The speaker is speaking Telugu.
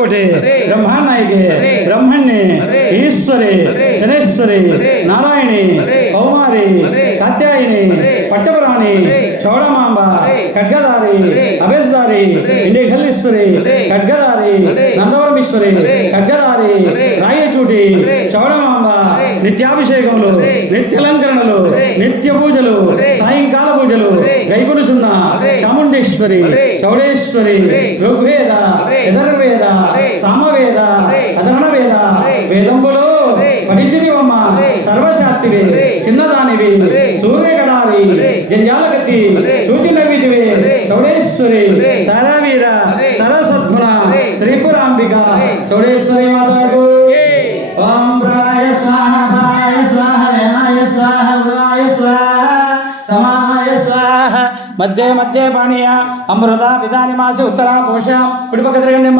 ಕೋಟೆ ಬ್ರಹ್ಮಾನಾಯಿಕೆ ಬ್ರಹ್ಮಣ್ಯೆ ಈಶ್ವರಿ ಶನೇಶ್ವರಿ ನಾರಾಯಣಿ ಕೌಮಾರಿ ಕಾತ್ಯಾಯಿನಿ ಪಟ್ಟಪುರಾಣಿ ಚೌಡಮಾಂಬ ಖಡ್ಗಧಾರಿ ಅಭೇಸ್ಧಾರಿ ಇಂಡಿಗಲ್ಲೇಶ್ವರಿ ಖಡ್ಗಧಾರಿ నందవరమేశ్వరి ఖడ్గధారి రాయచూటి చౌడమాంబ నిత్యాభిషేకములు నిత్యలంకరణలు నిత్య పూజలు సాయంకాల పూజలు గైకొలుచున్న చాముండేశ్వరి చౌడేశ్వరి ఋగ్వేద యజుర్వేద సామవేద అధర్వణ వేద వేదంబులో పఠించిదివమ్మ సర్వశాస్త్రివే చిన్నదానివి సూర్యగడారి జంజాలగతి చూచినవిదివే చౌడేశ్వరి సారావీర సరసద్గుణ త్రిపురాంబిక చౌడేశ్వరి మాతాకు ఓం ప్రాణాయ స్వాహ ప్రాణాయ స్వాహ జ్ఞానాయ స్వాహ గుణాయ స్వాహ సమానాయ స్వాహ మధ్య మధ్య పానీయ అమృత విధాని మాసి ఉత్తరా పోష కుడిపక్క తిరగండి